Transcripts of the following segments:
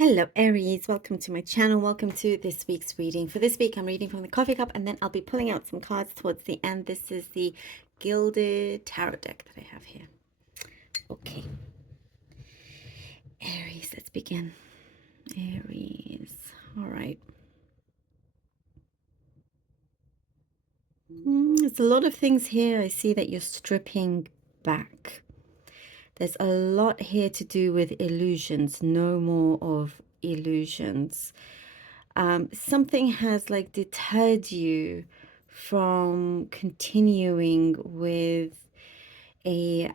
Hello Aries, welcome to my channel. Welcome to this week's reading. For this week I'm reading from the coffee cup and then I'll be pulling out some cards towards the end. This is the Gilded Tarot deck that I have here. Okay, Aries, let's begin. Aries, all right. There's a lot of things here. I see that you're stripping back. There's a lot here to do with illusions. No more of illusions. Something has like deterred you from continuing with a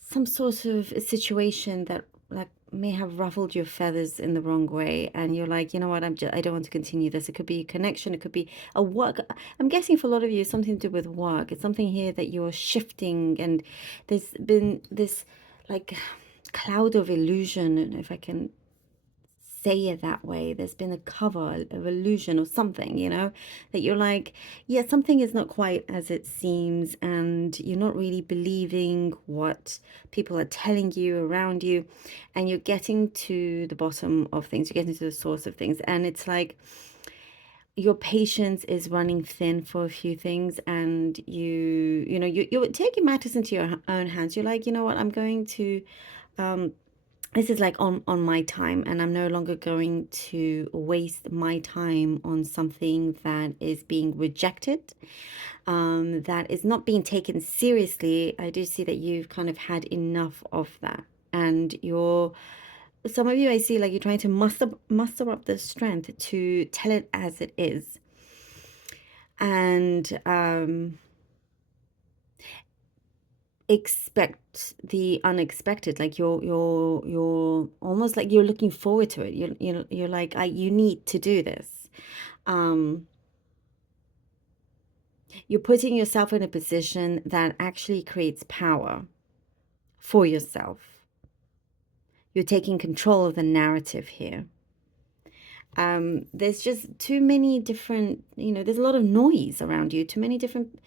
some sort of a situation that like may have ruffled your feathers in the wrong way, and you're like, you know what, I don't want to continue this. It could be a connection, it could be a work. I'm guessing for a lot of you something to do with work. It's something here that you're shifting, and there's been this like cloud of illusion, and if I can say it that way, there's been a cover of illusion or something, you know, that you're like, yeah, something is not quite as it seems, and you're not really believing what people are telling you around you, and you're getting to the bottom of things, you're getting to the source of things, and it's like your patience is running thin for a few things, and you're taking matters into your own hands. You're like, you know what, I'm going to this is like on my time, and I'm no longer going to waste my time on something that is being rejected, that is not being taken seriously. I do see that you've kind of had enough of that, and some of you, I see like you're trying to muster up the strength to tell it as it is, and expect the unexpected. Like you're almost like you're looking forward to it. You're like, you need to do this. You're putting yourself in a position that actually creates power for yourself. You're taking control of the narrative here. There's just too many different, there's a lot of noise around you, too many different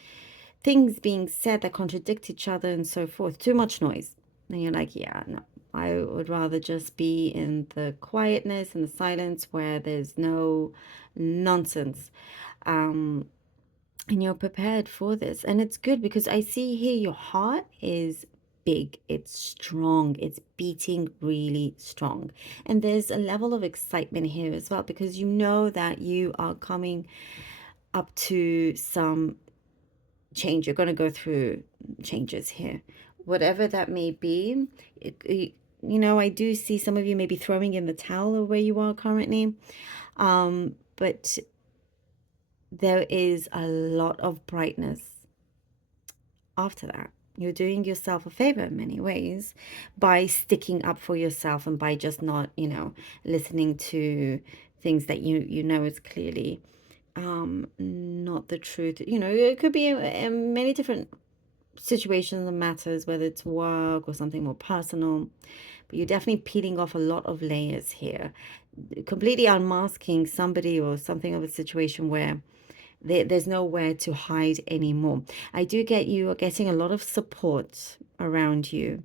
things being said that contradict each other and so forth. Too much noise. And you're like, yeah, no, I would rather just be in the quietness and the silence where there's no nonsense. And you're prepared for this. And it's good because I see here your heart is big, it's strong, it's beating really strong. And there's a level of excitement here as well, because you know that you are coming up to some change. You're going to go through changes here, whatever that may be. I do see some of you maybe throwing in the towel of where you are currently, but there is a lot of brightness after that. You're doing yourself a favor in many ways by sticking up for yourself, and by just not, listening to things that you know is clearly not the truth. It could be in many different situations and matters, whether it's work or something more personal, but you're definitely peeling off a lot of layers here, completely unmasking somebody or something of a situation where there's nowhere to hide anymore. I do get you are getting a lot of support around you.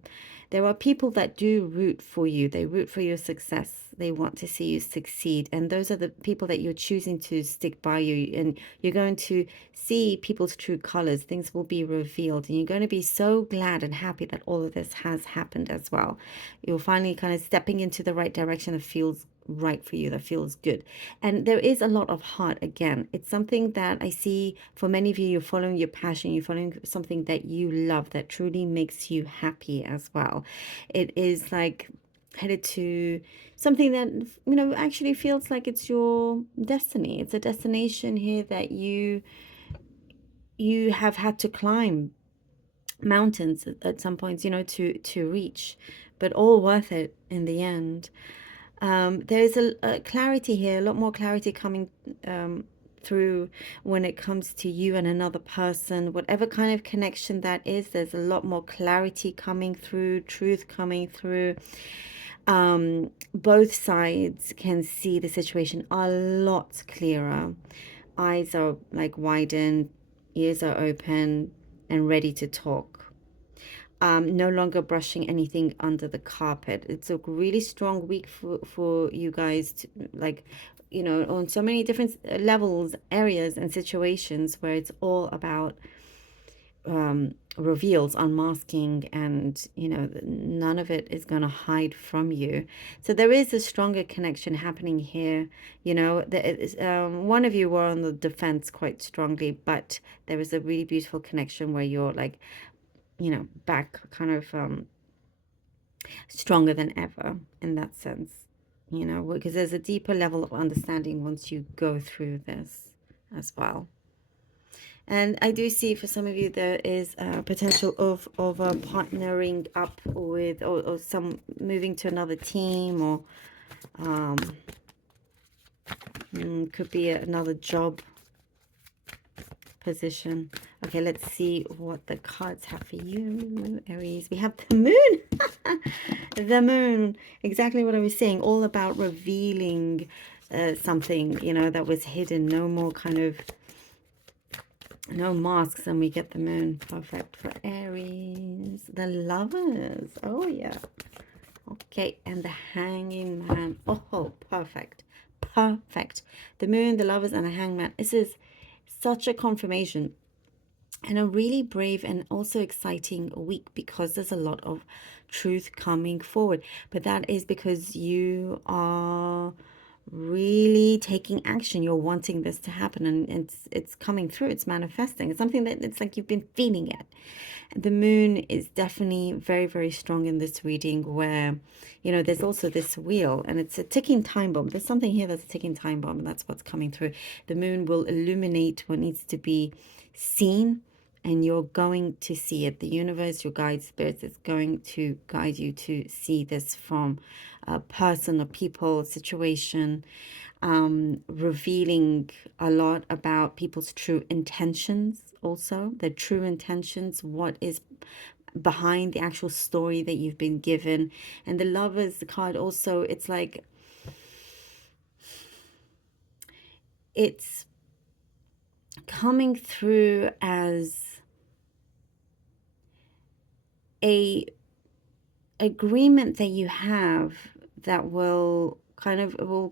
There are people that do root for you. They root for your success. They want to see you succeed. And those are the people that you're choosing to stick by you. And you're going to see people's true colors. Things will be revealed. And you're going to be so glad and happy that all of this has happened as well. You're finally kind of stepping into the right direction that feels right for you, that feels good. And there is a lot of heart again. It's something that I see for many of you. You're following your passion, you're following something that you love, that truly makes you happy as well. It is like headed to something that actually feels like it's your destiny. It's a destination here that you have had to climb mountains at some points, to reach, but all worth it in the end. There is a clarity here, a lot more clarity coming through when it comes to you and another person, whatever kind of connection that is. There's a lot more clarity coming through, truth coming through. Both sides can see the situation a lot clearer. Eyes are like widened, ears are open and ready to talk. No longer brushing anything under the carpet. It's a really strong week for you guys to, like, on so many different levels, areas, and situations where it's all about reveals, unmasking, and none of it is going to hide from you. So there is a stronger connection happening here. One of you were on the defense quite strongly, but there is a really beautiful connection where you're like, back kind of stronger than ever in that sense, because there's a deeper level of understanding once you go through this as well. And I do see for some of you there is a potential of partnering up with, or some moving to another team, or could be another job position. Okay, let's see what the cards have for you, Aries. We have the moon. The moon, exactly what I was saying, all about revealing something, that was hidden. No more kind of, no masks, and we get the moon. Perfect for Aries. The lovers. Oh, yeah. Okay, and the hanging man. Oh, perfect. Perfect. The moon, the lovers, and the hangman. This is such a confirmation and a really brave and also exciting week, because there's a lot of truth coming forward. But that is because you are really taking action. You're wanting this to happen, and it's coming through. It's manifesting. It's something that it's like you've been feeling it. The moon is definitely very, very strong in this reading, where there's also this wheel, and it's a ticking time bomb. There's something here that's a ticking time bomb, and that's what's coming through. The moon will illuminate what needs to be seen, and you're going to see it. The universe, your guide spirits, is going to guide you to see this from a person, a people, situation, revealing a lot about people's true intentions, also their true intentions, what is behind the actual story that you've been given. And the lovers card also, it's like, it's coming through as a agreement that you have that will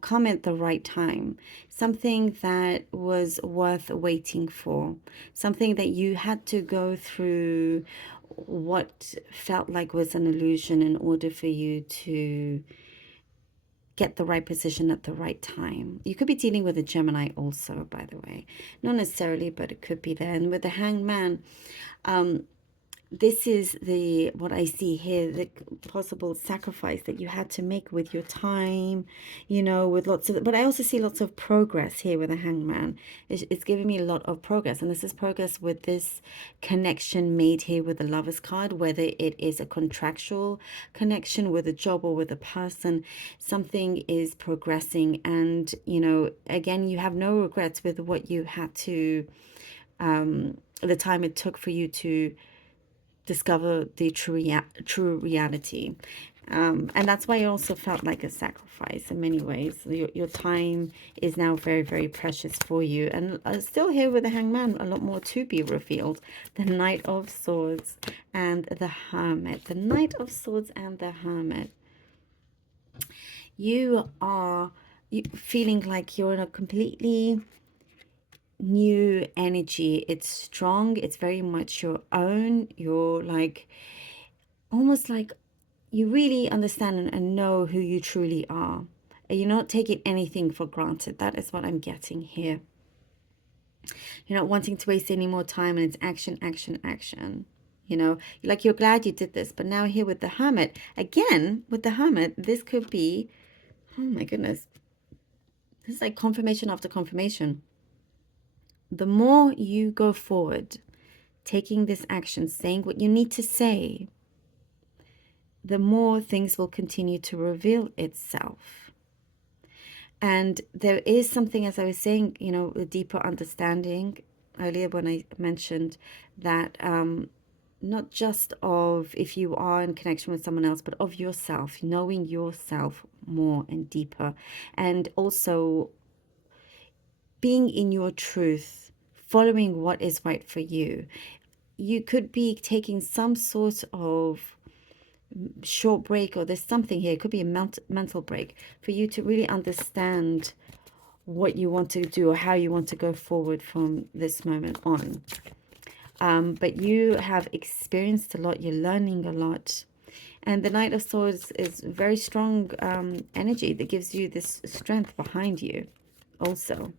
come at the right time, something that was worth waiting for, something that you had to go through what felt like was an illusion in order for you to get the right position at the right time. You could be dealing with a Gemini also, by the way, not necessarily, but it could be there. And with the Hanged Man, this is what I see here, the possible sacrifice that you had to make with your time, with lots of, but I also see lots of progress here with the hangman. It's giving me a lot of progress, and this is progress with this connection made here with the lover's card, whether it is a contractual connection with a job or with a person. Something is progressing, and again, you have no regrets with what you had to, the time it took for you to discover the true reality. And that's why it also felt like a sacrifice in many ways. Your time is now very, very precious for you. And still here with the hangman, a lot more to be revealed. The Knight of Swords and the Hermit. The Knight of Swords and the Hermit. You are feeling like you're in a completely new energy. It's strong, it's very much your own. You're like, almost like you really understand and know who you truly are, and you're not taking anything for granted. That is what I'm getting here. You're not wanting to waste any more time, and it's action, action, action. Like you're glad you did this. But now here with the Hermit, again with the Hermit, this could be, oh my goodness, this is like confirmation after confirmation. The more you go forward, taking this action, saying what you need to say, the more things will continue to reveal itself. And there is something, as I was saying, a deeper understanding earlier when I mentioned that, not just of if you are in connection with someone else, but of yourself, knowing yourself more and deeper, and also being in your truth, following what is right for you. you could be taking some sort of short break, or there's something here. It could be a mental break for you to really understand what you want to do or how you want to go forward from this moment on. But you have experienced a lot. You're learning a lot. And the Knight of Swords is very strong energy that gives you this strength behind you also.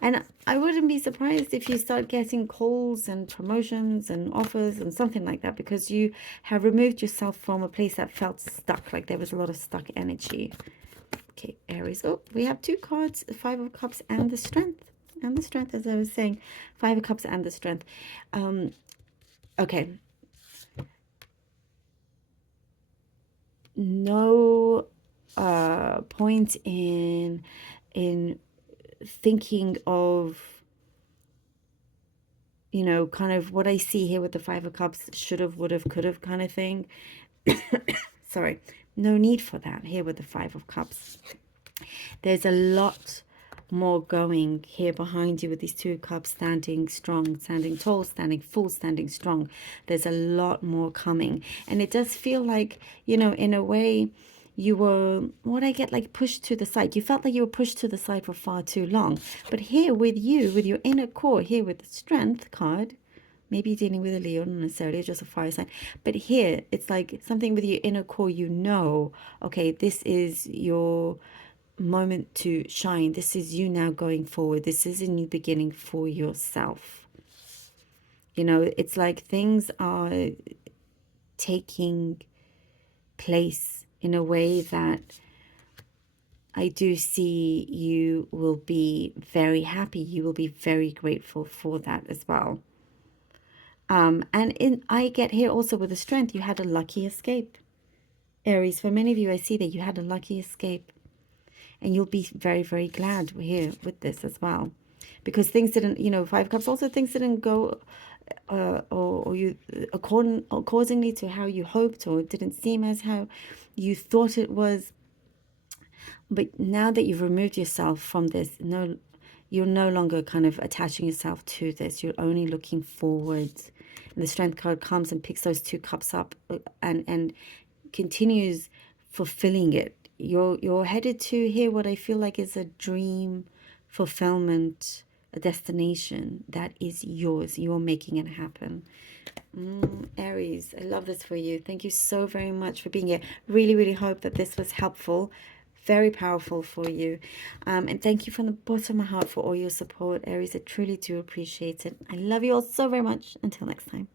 And I wouldn't be surprised if you start getting calls and promotions and offers and something like that, because you have removed yourself from a place that felt stuck, like there was a lot of stuck energy. Okay, Aries. Oh, we have two cards, the Five of Cups and the Strength. And the Strength, as I was saying, Five of Cups and the Strength. Okay. No point in thinking of, you know, kind of what I see here with the Five of Cups, should have, would have, could have kind of thing. Sorry, no need for that here with the Five of Cups. There's a lot more going here behind you with these two cups, standing strong, standing tall, standing full, standing strong. There's a lot more coming. And it does feel like, you know, in a way, you were, what I get, like pushed to the side. You felt like you were pushed to the side for far too long. But here with you, with your inner core, here with the Strength card, maybe dealing with a Leo, not necessarily just a fire sign, but here it's like something with your inner core. You know, okay, this is your moment to shine. This is you now going forward. This is a new beginning for yourself. You know, it's like things are taking place in a way that I do see you will be very happy. You will be very grateful for that as well. And I get here also with the Strength, you had a lucky escape. Aries, for many of you, I see that you had a lucky escape. And you'll be very, very glad we're here with this as well. Because things didn't, you know, Five Cups, also things didn't go or you accordingly to how you hoped, or it didn't seem as how you thought it was. But now that you've removed yourself from this, no, you're no longer kind of attaching yourself to this. You're only looking forward. And the Strength card comes and picks those two cups up and continues fulfilling it. You're headed to here what I feel like is a dream fulfillment, a destination that is yours. You're making it happen. Aries, I love this for you. Thank you so very much for being here. Really, really hope that this was helpful. Very powerful for you. And thank you from the bottom of my heart for all your support, Aries. I truly do appreciate it. I love you all so very much. Until next time.